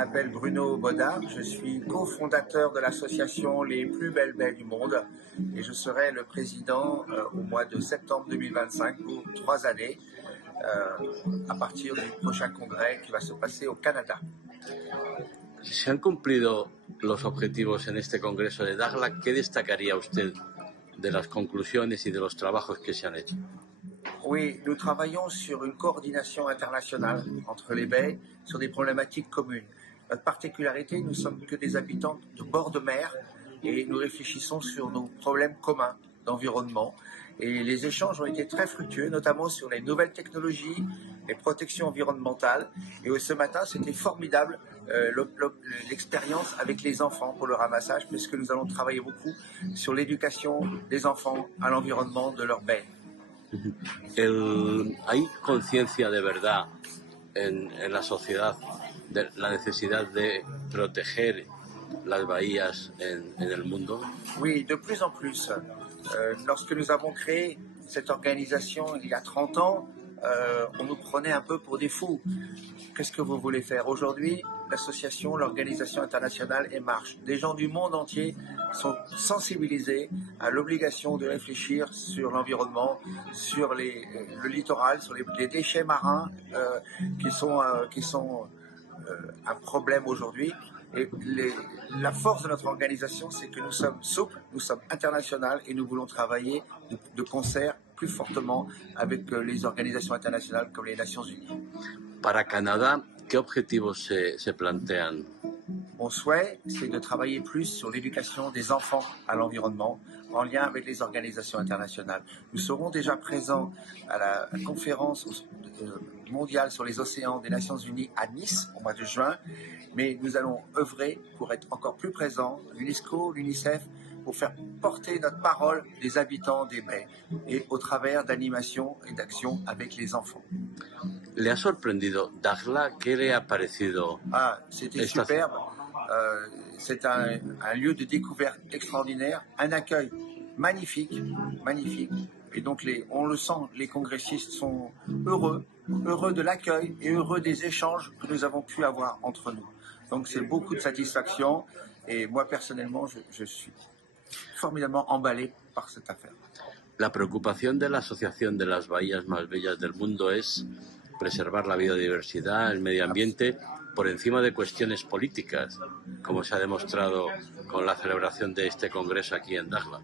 m'appelle Bruno Bodard, je suis cofondateur de l'association Les Plus Belles Baies du Monde et je serai le président au mois de septembre 2025 pour 3 années à partir du prochain congrès qui va se passer au Canada. Si se han cumplido los objetivos en este Congreso de Dakhla, ¿qué destacaría usted de las conclusiones y de los trabajos que se han hecho? Oui, nous travaillons sur une coordination internationale entre les baies sur des problématiques communes. Notre particularité, nous sommes que des habitants de bord de mer et nous réfléchissons sur nos problèmes communs d'environnement. Et les échanges ont été très fructueux, notamment sur les nouvelles technologies, les protections environnementales. Et ce matin, c'était formidable l'expérience avec les enfants pour le ramassage, puisque nous allons travailler beaucoup sur l'éducation des enfants à l'environnement de leurs baies. ¿Hay conciencia de verdad en la sociedad de la necesidad de proteger las bahías en el mundo? Oui, de plus en plus. Lorsque nous avons créé cette organisation il y a 30 ans, on nous prenait un peu pour des fous. Qu'est-ce que vous voulez faire? Aujourd'hui, l'association, l'organisation internationale marche. Des gens du monde entier sont sensibilisés à l'obligation de réfléchir sur l'environnement, sur le littoral, sur les déchets marins qui sont un problème aujourd'hui. Et la force de notre organisation, c'est que nous sommes souples, nous sommes internationaux et nous voulons travailler de concert plus fortement avec les organisations internationales comme les Nations Unies. Para Canadá, ¿qué objetivos se plantean? Mon souhait, c'est de travailler plus sur l'éducation des enfants à l'environnement en lien avec les organisations internationales. Nous serons déjà présents à la conférence mondiale sur les océans des Nations Unies à Nice au mois de juin, mais nous allons œuvrer pour être encore plus présents, l'UNESCO, l'UNICEF, pour faire porter notre parole des habitants des baies et au travers d'animations et d'actions avec les enfants. ¿Le ha sorprendido Dakhla? ¿Qué le ha parecido? C'était superbe. C'est un lieu de découverte extraordinaire, un accueil magnifique. Et donc, on le sent, les congressistes sont heureux de l'accueil et heureux des échanges que nous avons pu avoir entre nous. Donc, c'est beaucoup de satisfaction. Et moi, personnellement, je suis formidablement emballé par cette affaire. La preocupación de la Asociación de las Bahías Más Bellas del Mundo es preservar la biodiversidad, el medio ambiente, por encima de cuestiones políticas, como se ha demostrado con la celebración de este congreso aquí en Dakhla.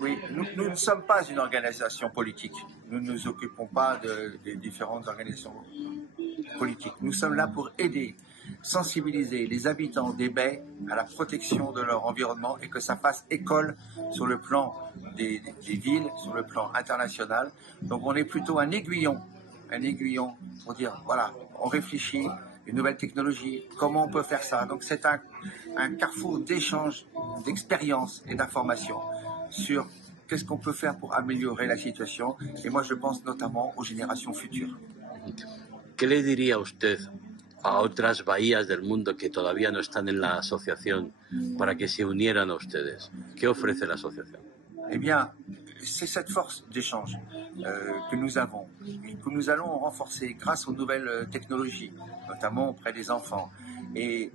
Oui, nous ne sommes pas une organisation politique. Nous ne nous occupons pas des différentes organisations politiques. Nous sommes là pour aider, sensibiliser les habitants des baies à la protection de leur environnement et que ça fasse école sur le plan des villes, sur le plan international. Donc on est plutôt un aiguillon pour dire, voilà, on réfléchit, une nouvelle technologie, comment on peut faire ça. Donc c'est un carrefour d'échanges, d'expériences et d'informations sur qu'est-ce qu'on peut faire pour améliorer la situation. Et moi, je pense notamment aux générations futures. ¿Qué le diría usted a otras bahías del mundo que todavía no están en la asociación para que se unieran a ustedes? ¿Qué ofrece la asociación? Eh bien, c'est cette force d'échange que nous avons et que nous allons renforcer grâce aux nouvelles technologies, notamment auprès des enfants. Et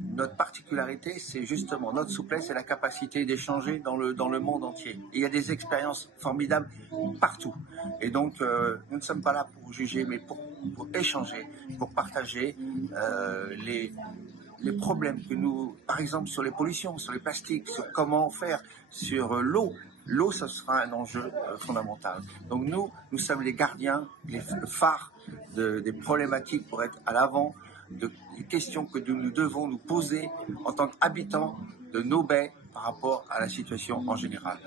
notre particularité, c'est justement notre souplesse et la capacité d'échanger dans le monde entier. Et il y a des expériences formidables partout. Et donc, nous ne sommes pas là pour juger, mais pour échanger, pour partager les problèmes que nous, par exemple sur les pollutions, sur les plastiques, sur comment faire, sur l'eau. L'eau, ça sera un enjeu fondamental. Donc nous sommes les gardiens, le phare des problématiques pour être à l'avant des questions que nous devons nous poser en tant qu'habitants de nos baies par rapport à la situation en général.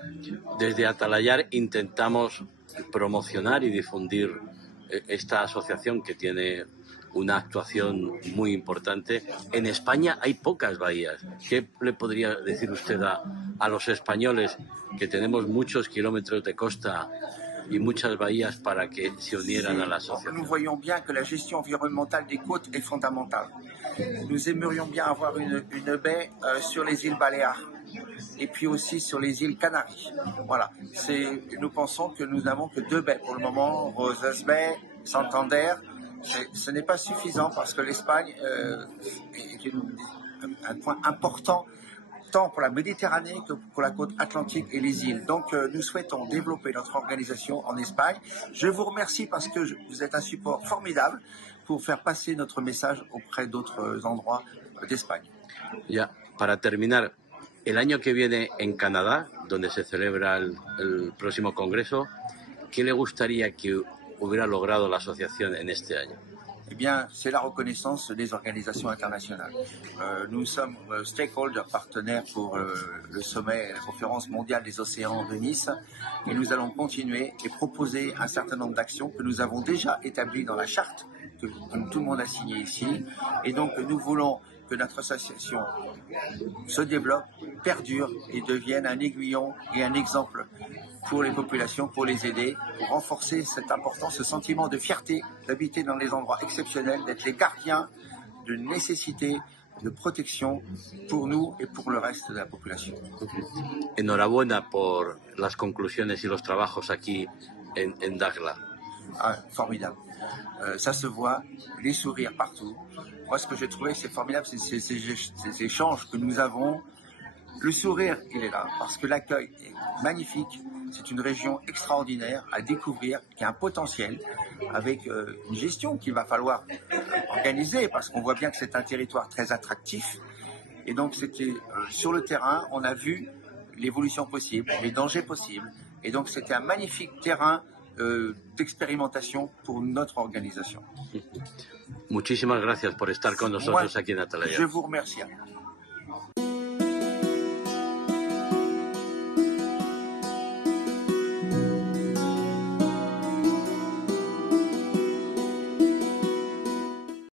Desde Atalayar intentamos promocionar y difundir esta asociación que tiene una actuación muy importante. En España hay pocas bahías. ¿Qué le podría decir usted a los españoles que tenemos muchos kilómetros de costa y muchas bahías para que se unieran a la asociación? Nous voyons bien que la gestion environnementale des côtes est fondamentale. Nous aimerions bien avoir une baie sur les îles Baléares et puis aussi sur les îles Canaries. Voilà. Nous pensons que nous n'avons que 2 baies pour le moment, Rosas Bay, Santander. Ce n'est pas suffisant parce que l'Espagne est un point important tant pour la Méditerranée que pour la côte atlantique et les îles. Donc nous souhaitons développer notre organisation en Espagne. Je vous remercie parce que vous êtes un support formidable pour faire passer notre message auprès d'autres endroits d'Espagne. Ya, para terminar, el año que viene en Canadá, donde se celebra el próximo congreso, ¿qué le gustaría que hubiera logrado la asociación en este año? Eh bien, c'est la reconnaissance des organisations internationales. Nous sommes stakeholders, partenaires pour le sommet et la conférence mondiale des océans de Nice, et nous allons continuer et proposer un certain nombre d'actions que nous avons déjà établies dans la charte que tout le monde a signée ici. Et donc, nous voulons que notre association se développe, perdure et devienne un aiguillon et un exemple pour les populations, pour les aider, pour renforcer cette importance, ce sentiment de fierté d'habiter dans des endroits exceptionnels, d'être les gardiens de nécessité, de protection pour nous et pour le reste de la population. Enhorabuena por las conclusiones y los trabajos aquí en Dakhla. Ah, formidable. Ça se voit, les sourires partout. Moi, ce que j'ai trouvé, c'est formidable, c'est ces échanges que nous avons. Le sourire, il est là, parce que l'accueil est magnifique. C'est une région extraordinaire à découvrir, qui a un potentiel, avec une gestion qu'il va falloir organiser, parce qu'on voit bien que c'est un territoire très attractif. Et donc, c'était sur le terrain, on a vu l'évolution possible, les dangers possibles. Et donc, c'était un magnifique terrain d'expérimentation pour notre organisation. Muchísimas gracias por estar con nosotros aquí en Atalaya. Je vous remercie.